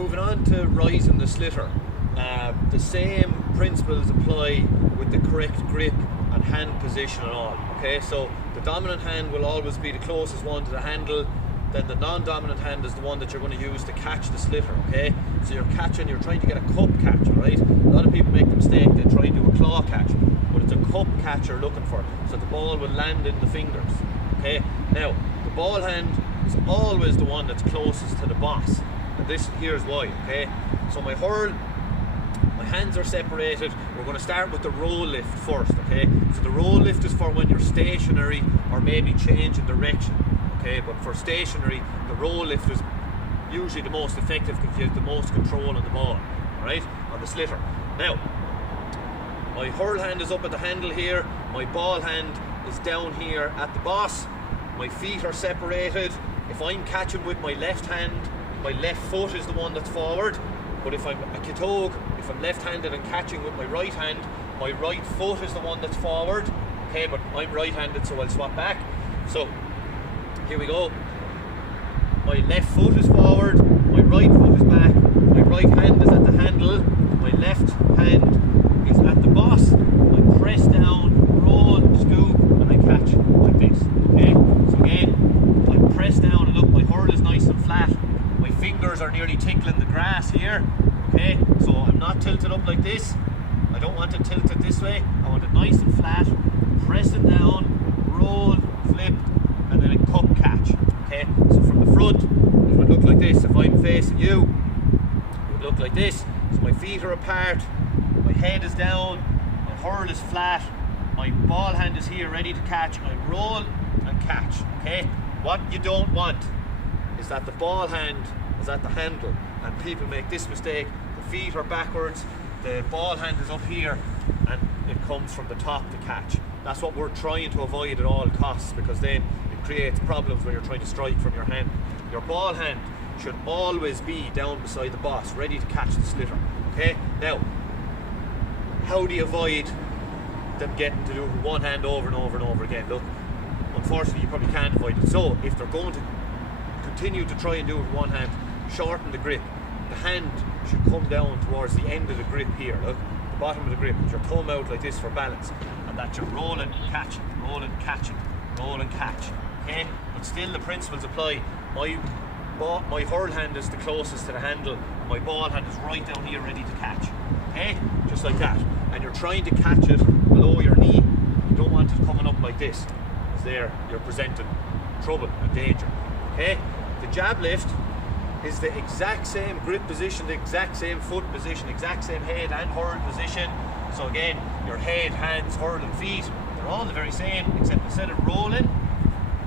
Moving on to rising the slitter. The same principles apply with the correct grip and hand position and all. Okay, so the dominant hand will always be the closest one to the handle. Then the non-dominant hand is the one that you're going to use to catch the slitter. Okay, so you're trying to get a cup catch, right? A lot of people make the mistake, they try and do a claw catch, but it's a cup catch you're looking for, so the ball will land in the fingers. Okay, now the ball hand is always the one that's closest to the boss, and here's why. Okay, so my hurl, my hands are separated. We're going to start with the roll lift first. Okay, so the roll lift is for when you're stationary or maybe changing direction. Okay, but for stationary, the roll lift is usually the most effective because you have the most control on the ball, right, on the slitter. Now, my hurl hand is up at the handle here, my ball hand is down here at the boss, my feet are separated. If I'm catching with my left hand, my left foot is the one that's forward, but if I'm a kitog, if I'm left-handed and catching with my right hand, my right foot is the one that's forward. Okay, but I'm right-handed, so I'll swap back. So here we go. My left foot is forward, my right foot is back, my right hand is at the handle, my left hand is at the boss. I press down, roll, scoop, and I catch like this. Okay? So again, I press down and look, my hurl is nice and flat. My fingers are nearly tickling the grass here. Okay? So I'm not tilted up like this. I don't want it tilted this way. I want it nice and flat. Press it down, roll, flip, and then a cup catch. Okay, so from the front, it would look like this. If I'm facing you, it would look like this. So my feet are apart, my head is down, my hurl is flat, my ball hand is here ready to catch. I roll and catch. Okay, what you don't want is that the ball hand is at the handle, and people make this mistake. The feet are backwards, the ball hand is up here, and it comes from the top to catch. That's what we're trying to avoid at all costs, because then it creates problems when you're trying to strike from your hand. Your ball hand should always be down beside the boss, ready to catch the slitter. Okay? Now, how do you avoid them getting to do one hand over and over and over again? Look, unfortunately you probably can't avoid it. So if they're going to continue to try and do it with one hand, shorten the grip. The hand should come down towards the end of the grip here. Look, the bottom of the grip, with your thumb out like this for balance. And that you're rolling, catching, rolling, catching, roll and catch. Okay? But still the principles apply. My hurl hand is the closest to the handle. My ball hand is right down here ready to catch. Okay? Just like that. And you're trying to catch it below your knee. You don't want it coming up like this. Because there you're presenting trouble and danger. Okay? The jab lift is the exact same grip position, the exact same foot position, exact same head and hurl position. So again, your head, hands, hurl and feet, they're all the very same, except instead of rolling,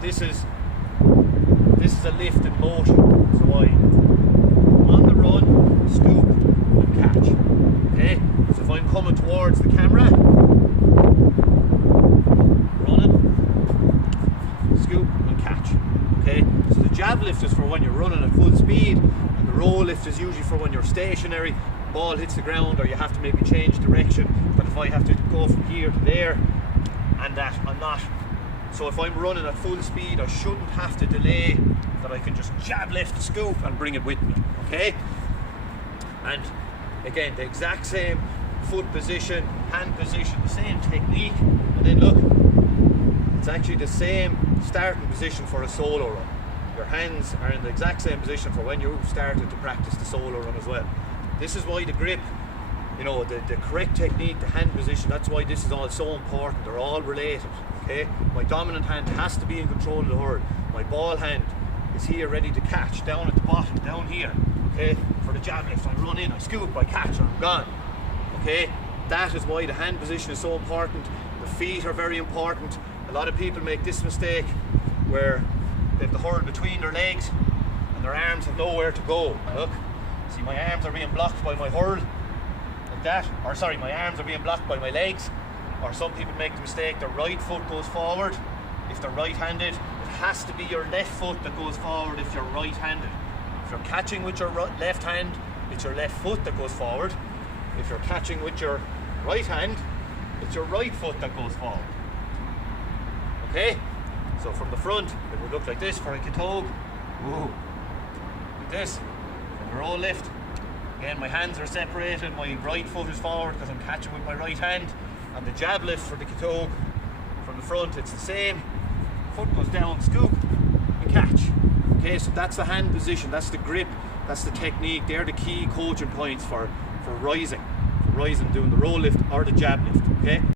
this is a lift in motion. So I, on the run, scoop and catch. Okay? So if I'm coming towards the camera, running, scoop and catch. Okay? So the jab lift is for when you're running at full speed, and the roll lift is usually for when you're stationary, ball hits the ground, or you have to maybe change direction. But if I have to go from here to there, and that I'm not, so if I'm running at full speed, I shouldn't have to delay, that I can just jab lift, scoop and bring it with me. Okay? And again, the exact same foot position, hand position, the same technique, and then look, it's actually the same starting position for a solo run. Your hands are in the exact same position for when you started to practice the solo run as well. This is why the grip, you know, the correct technique, the hand position, that's why this is all so important. They're all related. Okay? My dominant hand has to be in control of the hurl. My ball hand is here ready to catch, down at the bottom, down here. Okay? For the jab lift, I run in, I scoop, I catch, and I'm gone. Okay? That is why the hand position is so important. The feet are very important. A lot of people make this mistake where they have the hurl between their legs and their arms have nowhere to go. Look, see, my arms are being blocked by my hurl, like that. Or sorry, my arms are being blocked by my legs. Or some people make the mistake, their right foot goes forward if they're right-handed. It has to be your left foot that goes forward if you're right-handed. If you're catching with your left hand, it's your left foot that goes forward. If you're catching with your right hand, it's your right foot that goes forward. Okay? So from the front, it would look like this for a kitog. Whoa. Like this. From the roll lift, Again, my hands are separated, my right foot is forward because I'm catching with my right hand, and the jab lift for the Kitog from the front, it's the same. Foot goes down, scoop, and catch. Okay, so that's the hand position, that's the grip, that's the technique. They're the key coaching points for rising, doing the roll lift or the jab lift. Okay.